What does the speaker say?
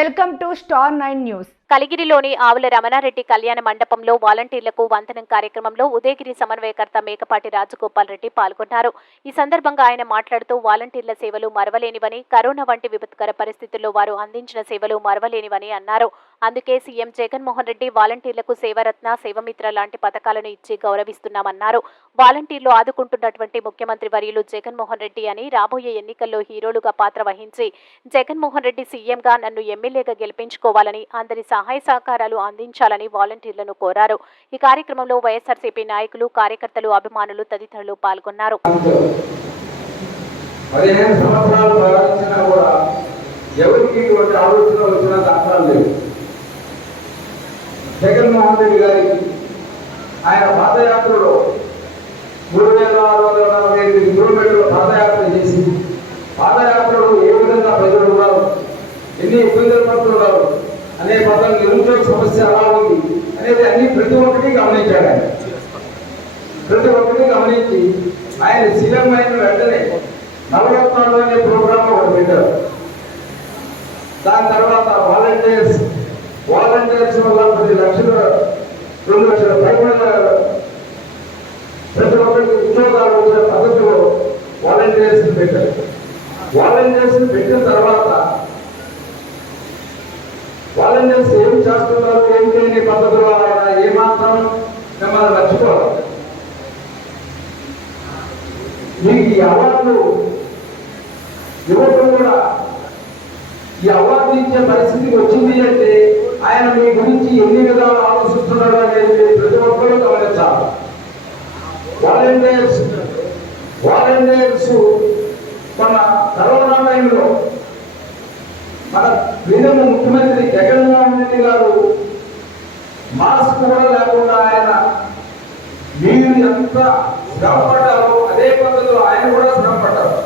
Welcome to star 9 news. కలిగిరిలోని ఆవుల రమణారెడ్డి కళ్యాణ మండపంలో వాలంటీర్లకు వందనం కార్యక్రమంలో ఉదయగిరి సమన్వయకర్త మేకపాటి రాజగోపాల్ రెడ్డి పాల్గొన్నారు. ఈ సందర్భంగా ఆయన మాట్లాడుతూ వాలంటీర్ల సేవలు మరవలేనివని, కరోనా వంటి విపత్కర పరిస్థితుల్లో వారు అందించిన సేవలు మరవలేనివని అన్నారు. అందుకే సీఎం జగన్మోహన్ రెడ్డి వాలంటీర్లకు సేవరత్న, సేవమిత్ర లాంటి పథకాలను ఇచ్చి గౌరవిస్తున్నామన్నారు. వాలంటీర్లు ఆదుకుంటున్నటువంటి ముఖ్యమంత్రి వర్యులు జగన్మోహన్ రెడ్డి అని, రాబోయే ఎన్నికల్లో హీరోలుగా పాత్ర వహించి జగన్మోహన్ రెడ్డి సీఎంగా నన్ను ఎమ్మెల్యేగా గెలిపించుకోవాలని, అందరి సహాయ సహకారాలు అందించాలని వాలంటీర్లను కోరారు. ఈ కార్యక్రమంలో వైఎస్ఆర్సీపీ నాయకులు, కార్యకర్తలు, అభిమానులు తదితరులు పాల్గొన్నారు. జగన్మోహన్ రెడ్డి గారికి ఆయన పాదయాత్రలో 3645 కిలోమీటర్ల పాదయాత్ర చేసి పాదయాత్రలో ఏ విధంగా ప్రజలు ఉన్నారు, ఎన్ని ఇబ్బందులు పడుతున్నారు అనే పదం, నిరుద్యోగ సమస్య ఎలా ఉంది అనేది అన్ని ప్రతి ఒక్కటి గమనించాడు. ఆయన ప్రతి ఒక్కటి గమనించి ఆయన సీఎం అయిన వెంటనే నవరత్నాలు అనే ప్రోగ్రామ్ ఒకటి పెట్టారు. దాని తర్వాత వాలంటీర్స్ వల్ల 10 లక్షలు 2 లక్షల పైన ప్రతి ఒక్కరికి ఉద్యోగాలు వచ్చే పద్ధతిలో వాలంటీర్స్ పెట్టారు. వాలంటీర్స్ పెట్టిన తర్వాత వాలంటీర్స్ ఏం చేస్తున్నారు, ఏం చేయని పద్ధతిలో ఆయన ఏమాత్రం మిమ్మల్ని మర్చిపోవాలి. మీకు ఈ అవార్డు యువకులు కూడా ఈ అవార్డు ఇచ్చే పరిస్థితి వచ్చింది అంటే ఆయన మీ గురించి ఎన్ని విధాలు ఆలోచిస్తున్నాడు అనేది ప్రతి ఒక్కరూ గమనించాలి. వాలంటీర్స్ మన కరోనా టైంలో మన ప్రియమ ముఖ్యమంత్రి జగన్మోహన్ రెడ్డి గారు మాస్క్ కూడా లేకుండా ఆయన మీరు ఎంత శ్రమపడ్డారో అదే పద్ధతిలో ఆయన కూడా శ్రమపడ్డారు.